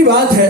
की बात है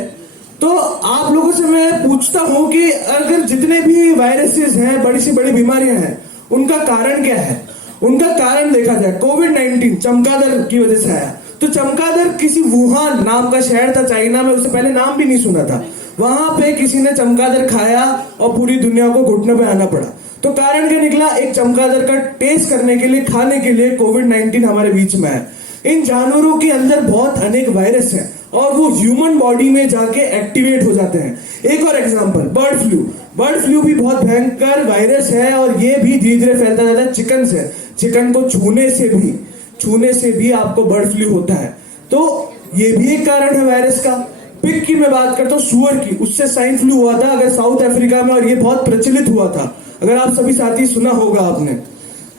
तो आप लोगों से मैं पूछता हूं कि अगर जितने भी वायरसेस हैं, बड़ी से बड़ी बीमारियां हैं, उनका कारण क्या है? उनका कारण देखा जाए, कोविड-19 चमगादड़ की वजह से आया। तो चमगादड़ किसी वुहान नाम का शहर था चाइना में, उससे पहले नाम भी नहीं सुना था। वहां पे किसी ने चमगादड़ खाया और पूरी दुनिया को घुटने पे आना पड़ा। तो कारण क्या निकला? एक चमगादड़ का टेस्ट करने के लिए, खाने के लिए कोविड-19 हमारे बीच में है। इन जानवरों के अंदर बहुत अनेक वायरस हैं और वो ह्यूमन बॉडी में जाके एक्टिवेट हो जाते हैं। एक और example, bird flu. Bird flu भी बहुत भयंकर वायरस है और ये भी धीरे धीरे फैलता जाता है चिकन से। चिकन को छूने से भी आपको बर्ड फ्लू होता है। तो ये भी एक कारण है वायरस का। पिग की मैं बात करता हूँ, सुअर की, उससे स्वाइन फ्लू हुआ था अगर साउथ अफ्रीका में, और ये बहुत प्रचलित हुआ था, अगर आप सभी साथी सुना होगा आपने।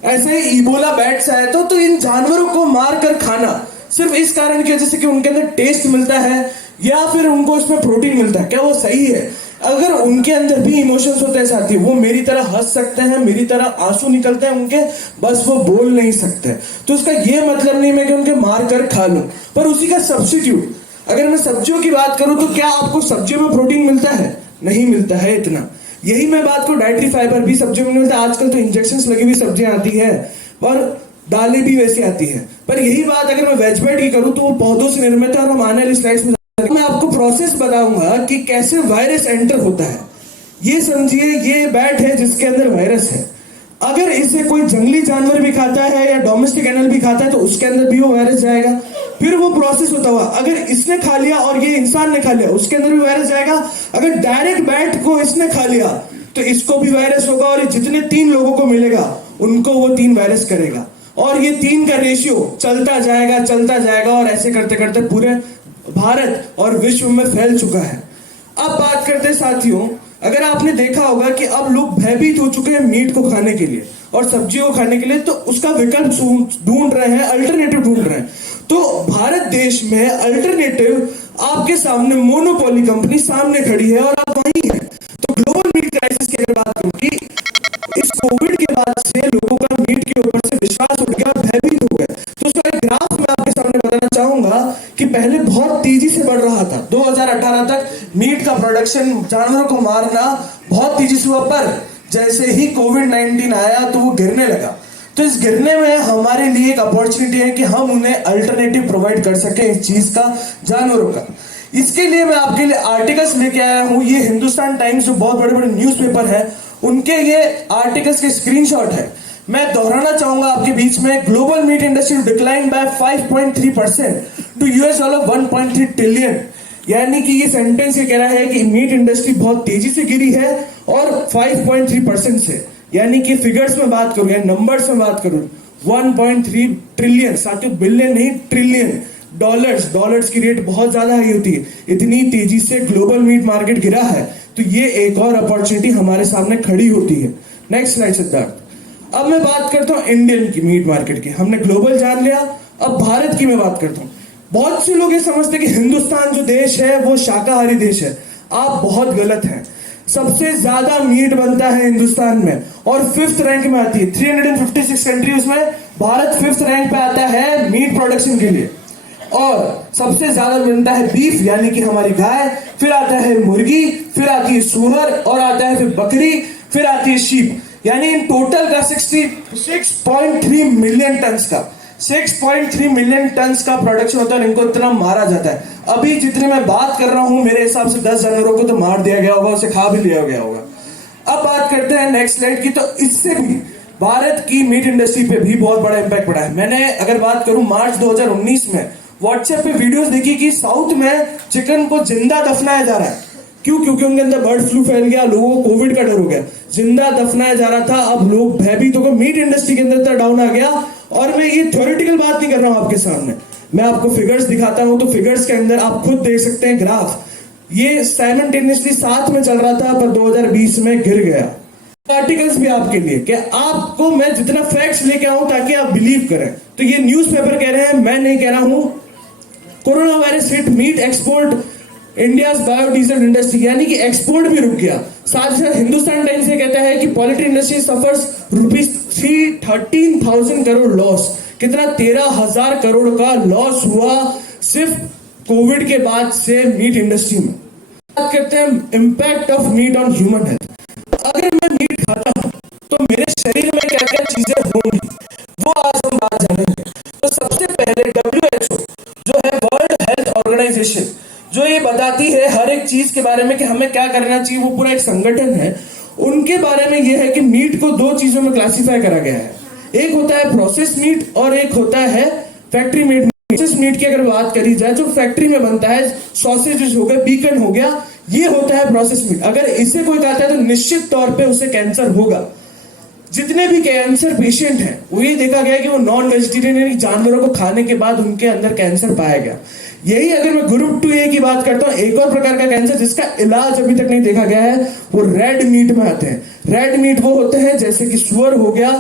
ऐसे ही इबोला बैट से आया तो इन जानवरों को मार कर खाना सिर्फ इस कारण की वजह से कि उनके अंदर टेस्ट मिलता है या फिर उनको उसमें प्रोटीन मिलता है, क्या वो सही है? अगर उनके अंदर भी इमोशंस होते हैं साथी, वो मेरी तरह हंस सकते हैं, मेरी तरह आंसू निकलते हैं उनके, बस वो बोल नहीं सकते। तो उसका ये मतलब नहीं मैं कि उनके मार कर खा लूं, पर उसी का सब्स्टिट्यूट, अगर मैं सब्जियों की बात करूं तो क्या आपको सब्जियों में प्रोटीन मिलता है? नहीं मिलता है इतना। यही मैं बात को डाइटरी फाइबर भी सब्जियों में मिलता है। आजकल तो इंजेक्शंस लगी हुई सब्जियां आती है और दालें भी वैसी आती है। पर यही बात अगर मैं वेज बैट की करूं तो वो पौधों से निर्मित है और हम आने वाली स्लाइड्स में मैं आपको प्रोसेस बताऊंगा कि कैसे वायरस एंटर होता है। ये समझिए, ये बैट है जिसके अंदर वायरस है। अगर इसे कोई जंगली जानवर भी खाता है या डोमेस्टिक एनिमल भी खाता है तो उसके अंदर भी वो वायरस जाएगा। फिर वो प्रोसेस होता हुआ अगर इसने खा लिया और ये इंसान ने खा लिया, उसके अंदर भी वायरस जाएगा। अगर डायरेक्ट बैट को इसने खा लिया तो इसको भी वायरस होगा, और जितने 3 लोगों को मिलेगा उनको वो 3 वायरस करेगा, और ये 3 का रेशियो चलता जाएगा और ऐसे करते करते पूरे भारत और विश्व में फैल चुका है। अब बात करते हैं साथियों, अगर आपने देखा होगा कि अब लोग भयभीत हो चुके हैं मीट को खाने के लिए और सब्जियों को खाने के लिए, तो उसका विकल्प ढूंढ रहे हैं, अल्टरनेटिव ढूंढ रहे हैं। तो भारत देश में अल्टरनेटिव आपके सामने मोनोपोली कंपनी सामने खड़ी है और आप वहीं हैं। तो ग्लोबल मीट क्राइसिस की अगर बात करूं कि इस कोविड के बाद से लोगों का मीट के ऊपर से विश्वास उठ गया, भयभीत हो गए। तो उसका एक ग्राफ मैं आपके सामने बताना चाहूंगा कि पहले बहुत तेजी से बढ़ रहा था। 2018 तक मीट का प्रोडक्शन, जानवरों को मारना बहुत तेजी से हुआ, पर जैसे ही कोविड-19 आया तो वो गिरने लगा। तो इस गिरने में हमारे लिए एक अपॉर्चुनिटी है कि हम उन्हें अल्टरनेटिव प्रोवाइड कर सके इस चीज का, जानवरों का। इसके लिए मैं आपके लिए आर्टिकल्स लेके आया हूं। ये हिंदुस्तान टाइम्स जो बहुत बड़े बड़े न्यूज़पेपर है उनके ये आर्टिकल्स के स्क्रीनशॉट है। मैं दोहराना चाहूंगा आपके बीच में, global meat industry decline by 5.3% to $1.3 trillion. यानी कि ये सेंटेंस ये कह रहा है कि मीट इंडस्ट्री बहुत तेजी से गिरी है और 5.3% से, यानी कि फिगर्स में बात करूं या नंबर्स में बात करूं, 1.3 ट्रिलियन, साथियों बिलियन नहीं ट्रिलियन डॉलर्स की रेट बहुत ज्यादा हाई होती है। इतनी तेजी से ग्लोबल मीट मार्केट गिरा है तो ये एक और अपॉर्चुनिटी हमारे सामने खड़ी होती है। Next slide Siddharth. अब मैं बात करता हूं इंडियन की मीट मार्केट की। हमने ग्लोबल जान लिया, अब भारत की मैं बात करता हूं। बहुत से लोग ये समझते हैं कि हिंदुस्तान जो देश है वो शाकाहारी देश है। आप बहुत गलत हैं। सबसे ज्यादा मीट बनता है हिंदुस्तान में और 5th रैंक में आती है। 356 कंट्रीज में भारत 5th रैंक पे आता है मीट प्रोडक्शन के लिए। और सबसे ज्यादा बनता है बीफ, यानी कि हमारी गाय, फिर आता है मुर्गी, फिर आती है सूअर, और आता है फिर बकरी, फिर आती है शीप। यानी इन टोटल का 6.3 मिलियन टन्स का 6.3 मिलियन टन्स का प्रोडक्शन होता है और इनको इतना मारा जाता है। अभी जितने मैं बात कर रहा हूं मेरे हिसाब से 10 जानवरों को तो मार दिया गया होगा, उसे खा भी लिया गया होगा। अब बात करते हैं नेक्स्ट स्लाइड की। तो इससे भी भारत की मीट इंडस्ट्री पे भी बहुत बड़ा इंपैक्ट पड़ा है। मैंने अगर बात करूं मार्च 2019 में व्हाट्सएप पे वीडियोस देखी कि साउथ में चिकन को जिंदा दफनाया जा रहा है। क्यों? क्योंकि उनके अंदर बर्ड फ्लू फैल गया, लोगों को कोविड का डर हो गया, जिंदा दफनाया जा रहा था। अब लोग भयभीत हो गए, मीट इंडस्ट्री के अंदर डाउन आ गया। और मैं ये थ्योरेटिकल बात नहीं कर रहा हूं आपके सामने, मैं आपको फिगर्स दिखाता हूं। तो फिगर्स के अंदर आप खुद देख सकते हैं ग्राफ, ये साइमल्टेनियसली साथ में चल रहा था पर 2020 में गिर गया। आर्टिकल्स भी आपके लिए कि आपको मैं जितना फैक्ट्स लेके आऊं ताकि आप बिलीव करें। तो ये न्यूज़पेपर कह रहे हैं, मैं नहीं कह रहा हूं। Corona virus hit meet export India biodiesel industry, यानी कि एक्सपोर्ट भी रुक गया। साथ ही साथ हिंदुस्तान टाइम्स ये कहता है कि poultry industry suffers ₹13,000 crore loss. कितना? 13,000 करोड़ का लॉस हुआ सिर्फ कोविड के बाद से मीट इंडस्ट्री में। बात करते हैं impact of meat on human health. अगर मैं मीट खाता हूं तो मेरे शरीर में क्या क्या चीजें होंगी वो आज हम बात जानेंगे। तो सबसे पहले WHO जो है वर्ल्ड हेल्थ ऑर्गेनाइजेशन, जो ये बताती है हर एक चीज के बारे में कि हमें क्या करना चाहिए, वो पूरा एक संगठन है। उनके बारे में यह है कि मीट को दो चीजों में क्लासिफाई करा गया है, एक होता है प्रोसेस मीट और एक होता है फैक्ट्री मेड। प्रोसेस मीट की अगर बात करी जाए जो फैक्ट्री में बनता है, सॉसेजेस हो गए, बीकन हो गया, ये होता है प्रोसेस मीट। अगर इसे कोई खाता है तो निश्चित तौर पे उसे कैंसर होगा। जितने भी कैंसर पेशेंट हैं वो ये देखा गया कि वो नॉन वेजिटेरियन यानी जानवरों को खाने के बाद उनके अंदर कैंसर पाया गया। यही अगर मैं ग्रुप 2A की बात करता हूं, एक और प्रकार का कैंसर जिसका इलाज अभी तक नहीं देखा गया है, वो रेड मीट में आते हैं। रेड मीट वो होते हैं जैसे कि सुअर हो गया,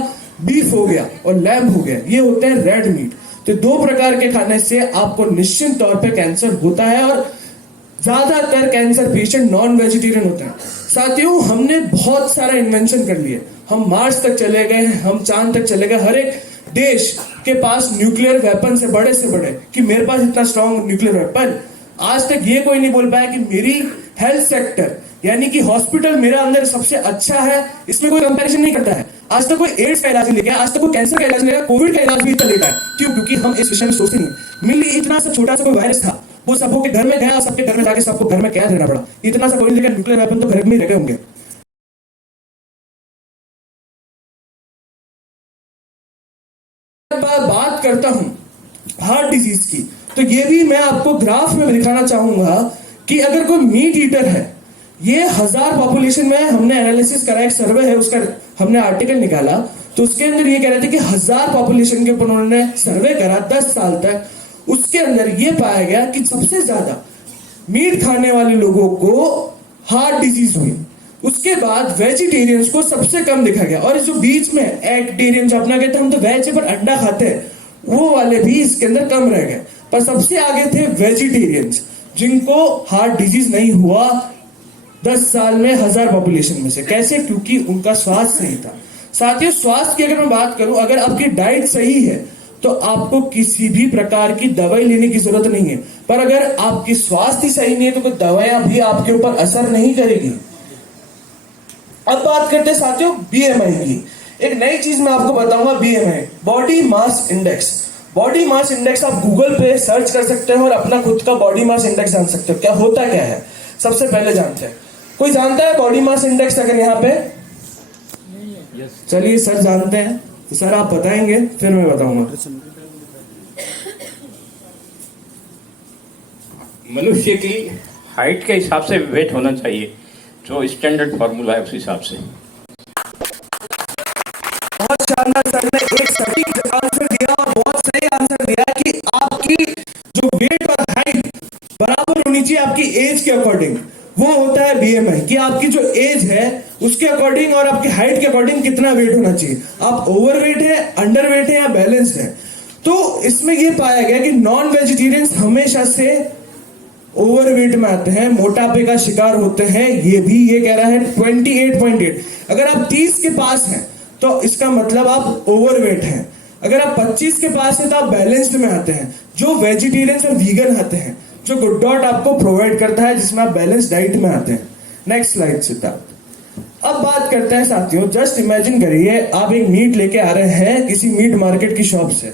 बीफ हो गया और लैम्ब हो गया, ये होते हैं रेड मीट। तो दो प्रकार के खाने से आपको निश्चित तौर पे कैंसर होता है और ज्यादातर कैंसर पेशेंट नॉन वेजिटेरियन होते हैं। साथियों, हमने बहुत सारा इन्वेंशन कर लिए, हम मार्स तक चले गए, हम चांद तक चले गए। हर एक देश के पास न्यूक्लियर वेपन से बड़े कि मेरे पास इतना स्ट्रॉन्ग न्यूक्लियर वेपन। आज तक ये कोई नहीं बोल पाया कि मेरी हेल्थ सेक्टर यानी कि हॉस्पिटल मेरा अंदर सबसे अच्छा है, इसमें कोई कंपैरिजन नहीं करता है। आज तक कोई एड्स का इलाज नहीं लेके, आज तक कोई कैंसर का इलाज नहीं लेगा, कोविड का इलाज भी इतना लेटा है। क्यों? क्योंकि हम इस विषय में सोचते नहीं। मिली इतना सा छोटा सा कोई वायरस था, वो सबके घर में गया, सबके घर में जाके सबको घर में कैद रहना पड़ा। इतना सा कोई लेकर न्यूक्लियर वेपन तो घर में ही रखे होंगे। बात करता हूं हार्ट डिजीज की, तो ये भी मैं आपको ग्राफ में दिखाना चाहूंगा कि अगर कोई मीट ईटर है, ये 1000 पॉपुलेशन में हमने एनालिसिस करा, एक सर्वे है उसका हमने आर्टिकल निकाला, तो उसके अंदर ये कह रहे थे कि 1000 पॉपुलेशन के ऊपर उन्होंने सर्वे करा 10 साल तक। उसके अंदर ये पाया गया कि सबसे ज्यादा मीट खाने वाले लोगों को हार्ट डिजीज हुई, उसके बाद वेजिटेरियंस को सबसे कम देखा गया, और जो बीच में एक्टेरियंस अपना कहते हैं हम तो वेज है पर अंडा खाते हैं, वो वाले भी इसके अंदर कम रह गए। पर सबसे आगे थे वेजिटेरियंस जिनको हार्ट डिजीज नहीं हुआ 10 साल में 1000 पॉपुलेशन में से। कैसे? क्योंकि उनका स्वास्थ्य सही था। साथियों, स्वास्थ्य की अगर मैं बात करूं, अगर आपकी डाइट सही है तो आपको किसी भी प्रकार की दवाई लेने की जरूरत नहीं है। पर अगर आपकी स्वास्थ्य सही नहीं है तो कोई दवाइयां भी आपके ऊपर असर नहीं करेगी। अब बात करते हैं साथियों BMI की। एक नई चीज मैं आपको बताऊंगा, BMI body mass index. Body mass index आप गूगल पे सर्च कर सकते हो और अपना खुद का बॉडी मास इंडेक्स जान सकते हो। क्या होता क्या है सबसे पहले जानते हैं। कोई जानता है बॉडी मास इंडेक्स? अगर यहाँ पे चलिए सर जानते हैं, तो सर आप बताएंगे फिर मैं बताऊंगा। मनुष्य की हाइट के हिसाब से वेट होना चाहिए, जो स्टैंडर्ड फॉर्मूला है उस हिसाब से। बहुत शानदार सर ने एक सटीक आंसर दिया और बहुत सही आंसर दिया कि आपकी जो वेट और हाइट बराबर होनी चाहिए आपकी एज के अकॉर्डिंग। वो होता है BMI कि आपकी जो एज है उसके अकॉर्डिंग और आपकी हाइट के अकॉर्डिंग कितना वेट होना चाहिए। आप ओवरवेट है, अंडरवेट है या बैलेंस्ड है। तो इसमें यह पाया गया कि नॉन वेजिटेरियंस हमेशा से ओवरवेट में आते हैं, मोटापे का शिकार होते हैं। ये भी ये कह रहा है 28.8। अगर आप 30 के पास हैं तो इसका मतलब आप ओवरवेट हैं। अगर आप 25 के पास हैं तो आप बैलेंस्ड में आते हैं। जो वेजिटेरियंस और वीगन आते हैं, जो गुड डॉट आपको प्रोवाइड करता है जिसमें आप बैलेंस डाइट में आते हैं। Next slide Siddharth. अब बात करते हैं साथियों, जस्ट इमेजिन करिए आप एक मीट लेके आ रहे हैं किसी मीट मार्केट की शॉप से।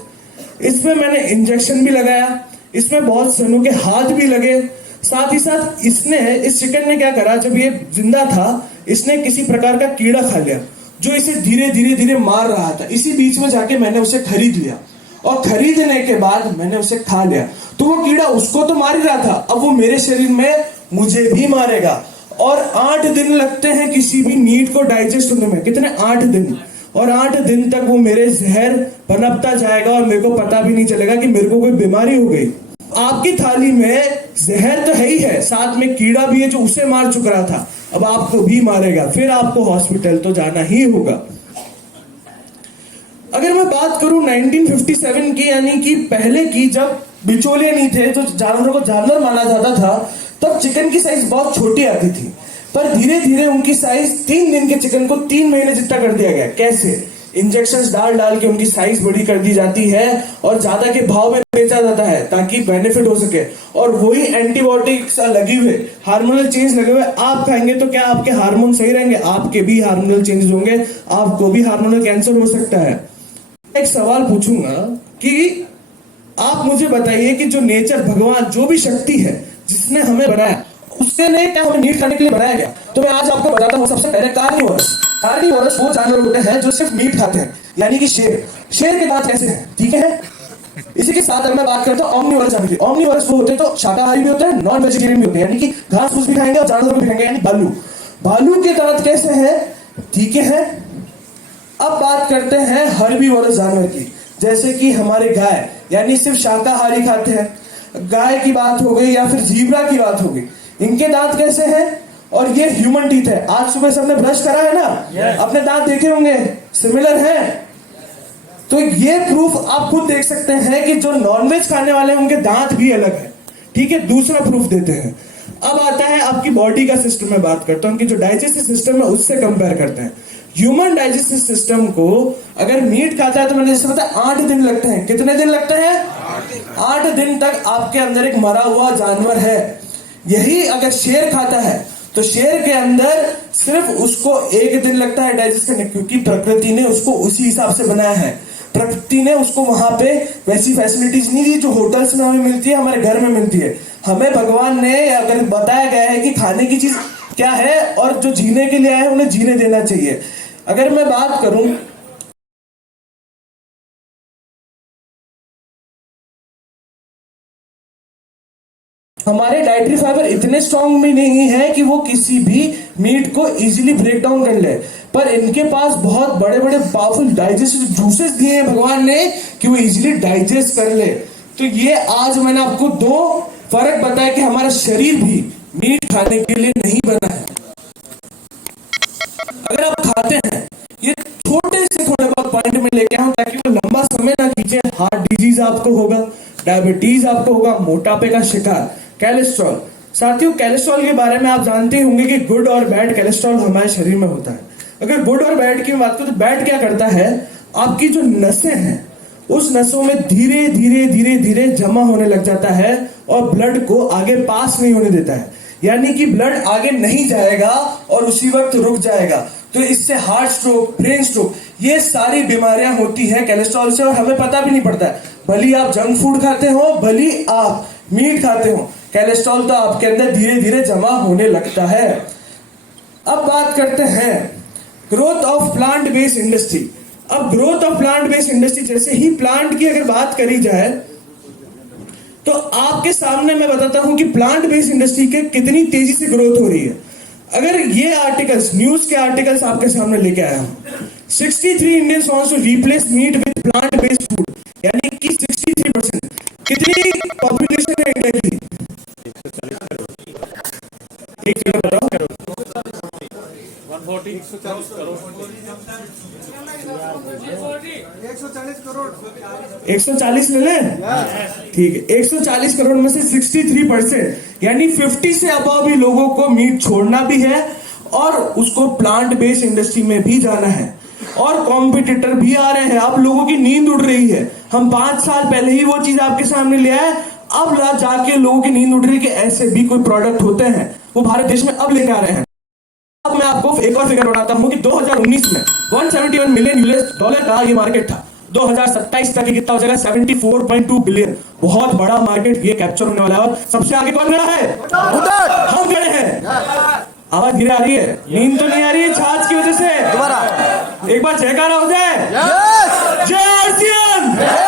इसमें मैंने इंजेक्शन भी लगाया, इसमें बहुत सनों के हाथ भी लगे, साथ ही साथ इस चिकन ने क्या करा, जब ये जिंदा था इसने किसी प्रकार का कीड़ा खा लिया जो इसे धीरे धीरे मार रहा था। इसी बीच में जाके मैंने उसे खरीद लिया और खरीदने के बाद मैंने उसे खा लिया। तो वो कीड़ा उसको तो मार ही रहा था, अब वो मेरे शरीर में मुझे भी मारेगा। और 8 दिन लगते हैं किसी भी मीट को डाइजेस्ट होने में। कितने? 8 दिन। और 8 दिन तक वो मेरे जहर पनपता जाएगा और मेरे को पता भी नहीं चलेगा कि मेरे को कोई बीमारी हो गई। आपकी थाली में जहर तो है ही है, साथ में कीड़ा भी है जो उसे मार चुक रहा था, अब आपको भी मारेगा, फिर आपको हॉस्पिटल तो जाना ही होगा। अगर मैं बात करूं 1957 की, यानी कि पहले की, जब बिचौलिए नहीं थे तो जानवरों को जानवर माना जाता था, तब चिकन की साइज बहुत छोटी आती थी। पर धीरे धीरे उनकी साइज 3 दिन के चिकन को 3 महीने जितना कर दिया गया। कैसे? इंजेक्शंस डाल डाल के उनकी साइज बड़ी कर दी जाती है और ज्यादा के भाव में बेचा जाता है ताकि बेनिफिट हो सके। और वही एंटीबायोटिक्स लगे हुए, हार्मोनल चेंज लगे हुए आप खाएंगे तो क्या आपके हार्मोन सही रहेंगे? आपके भी हार्मोनल चेंजेस होंगे, आपको भी हार्मोनल कैंसर हो सकता है। एक सवाल पूछूंगा कि आप मुझे बताइए कि जो नेचर, भगवान, जो भी शक्ति है जिसने हमें बनाया, उससे ने क्या हमें मीट खाने के लिए बनाया गया? तो मैं आज आपको बताता हूँ सबसे पहले कार्निवोरस। कार्निवोरस वो जानवर होते हैं जो सिर्फ मीट खाते हैं, यानी कि शेर। शेर के दांत कैसे हैं? ठीक है। इसी के साथ अगर मैं बात करता हूँ ऑमनीवोरस जानवर की, ऑमनीवोरस वो होते हैं तो शाकाहारी भी होते हैं, नॉन वेजिटेरियन भी होते हैं, यानी कि घास फूस भी खाएंगे और जानवर भी खाएंगे, यानी भालू। भालू के दांत कैसे हैं? ठीक है। अब बात करते हैं हर्बीवोरस जानवर की, जैसे कि हमारे गाय, यानी सिर्फ शाकाहारी खाते हैं। गाय की बात हो गई या फिर जीब्रा की बात हो गई, इनके दांत कैसे हैं? और ये ह्यूमन टीथ है। आज सुबह सबने ब्रश करा है ना, अपने दांत देखे होंगे, सिमिलर है। तो ये प्रूफ आप खुद देख सकते हैं कि जो नॉनवेज खाने वाले हैं उनके दांत भी अलग है। ठीक है, दूसरा प्रूफ देते हैं। अब आता है आपकी बॉडी का सिस्टम में बात करता हूं कि जो डाइजेस्टिव सिस्टम है उससे कंपेयर करते हैं। ह्यूमन डाइजेस्टिव सिस्टम को अगर मीट खाता है तो मैंने जैसे बताया 8 दिन लगते हैं। कितने दिन लगते हैं? 8 दिन तक आपके अंदर एक मरा हुआ जानवर है। यही अगर शेर खाता है तो शेर के अंदर सिर्फ उसको 1 दिन लगता है डाइजेस्ट करने, क्योंकि प्रकृति ने उसको उसी हिसाब से बनाया है। प्रकृति ने उसको वहां पे वैसी फैसिलिटीज नहीं दी जो होटल्स में हमें मिलती है, हमारे घर में मिलती है। हमें भगवान ने अगर बताया गया है कि खाने की चीज क्या है और जो जीने के लिए आए उन्हें जीने देना चाहिए। अगर मैं बात करूं हमारे डाइटरी फाइबर इतने स्ट्रॉन्ग भी नहीं है कि वो किसी भी मीट को इजीली ब्रेक डाउन कर ले, पर इनके पास बहुत बड़े बड़े पावरफुल डाइजेस्टिव जूसेस दिए हैं भगवान ने कि वो इजीली डाइजेस्ट कर ले। तो ये आज मैंने आपको 2 फर्क बताया कि हमारा शरीर भी मीट खाने के लिए नहीं बना है। अगर आप खाते हैं, ये छोटे से थोड़े बहुत पॉइंट में लेके आऊं ताकि वो लंबा समय ना खींचे। हार्ट डिजीज आपको होगा, डायबिटीज आपको होगा, मोटापे का शिकार, कोलेस्ट्रॉल। साथियों, कोलेस्ट्रॉल के बारे में आप जानते होंगे कि गुड और बैड कोलेस्ट्रॉल हमारे शरीर में होता है। अगर गुड और बैड की बात करें तो बैड क्या करता है, आपकी जो नसें हैं उस नसों में धीरे धीरे धीरे धीरे जमा होने लग जाता है और ब्लड को आगे पास नहीं होने देता है, यानी कि ब्लड आगे नहीं जाएगा और उसी वक्त रुक जाएगा। तो इससे हार्ट स्ट्रोक, ब्रेन स्ट्रोक, ये सारी बीमारियां होती है कोलेस्ट्रॉल से और हमें पता भी नहीं पड़ता है। भली आप जंक फूड खाते हो, भली आप मीट खाते हो, कोलेस्ट्रॉल तो आपके अंदर धीरे धीरे जमा होने लगता है। अब बात करते हैं growth of plant based industry. अब growth of plant based industry, जैसे ही प्लांट की अगर बात करी जाए तो आपके सामने मैं बताता हूं कि प्लांट बेस्ड इंडस्ट्री के कितनी तेजी से ग्रोथ हो रही है। अगर ये आर्टिकल्स, न्यूज के आर्टिकल्स आपके सामने लेके आया हूं, 63 Indians wants to replace meat with plant based food, यानी कि 63%। कितनी पॉपुलेशन है इंडिया की? एक फिगर बताओ। 140 ले लें? ठीक है, 140 करोड़ में से 63% यानी 50 से अबव भी लोगों को मीट छोड़ना भी है और उसको प्लांट बेस्ड इंडस्ट्री में भी जाना है। और कॉम्पिटिटर भी आ रहे हैं। अब लोगों की नींद उड़ रही है। हम 5 साल पहले ही वो चीज आपके सामने ले आए, अब जाके लोगों की नींद उड़ रही है कि ऐसे भी कोई प्रोडक्ट होते हैं, वो भारत देश में अब लेके आ रहे हैं। अब मैं आपको एक और फिगर बताता हूं कि 2019 में 171 मिलियन $US का ये मार्केट था। 2027 तक कितना हो जाएगा? 74.2 बिलियन। बहुत बड़ा मार्केट ये कैप्चर होने वाला है। और सबसे आगे कौन खड़ा है? हम खड़े हैं। आवाज धीरे आ रही है, नींद तो नहीं आ रही है छाछ की वजह से। दोबारा एक बार जयकारा हो जाए। जय आरसीएम।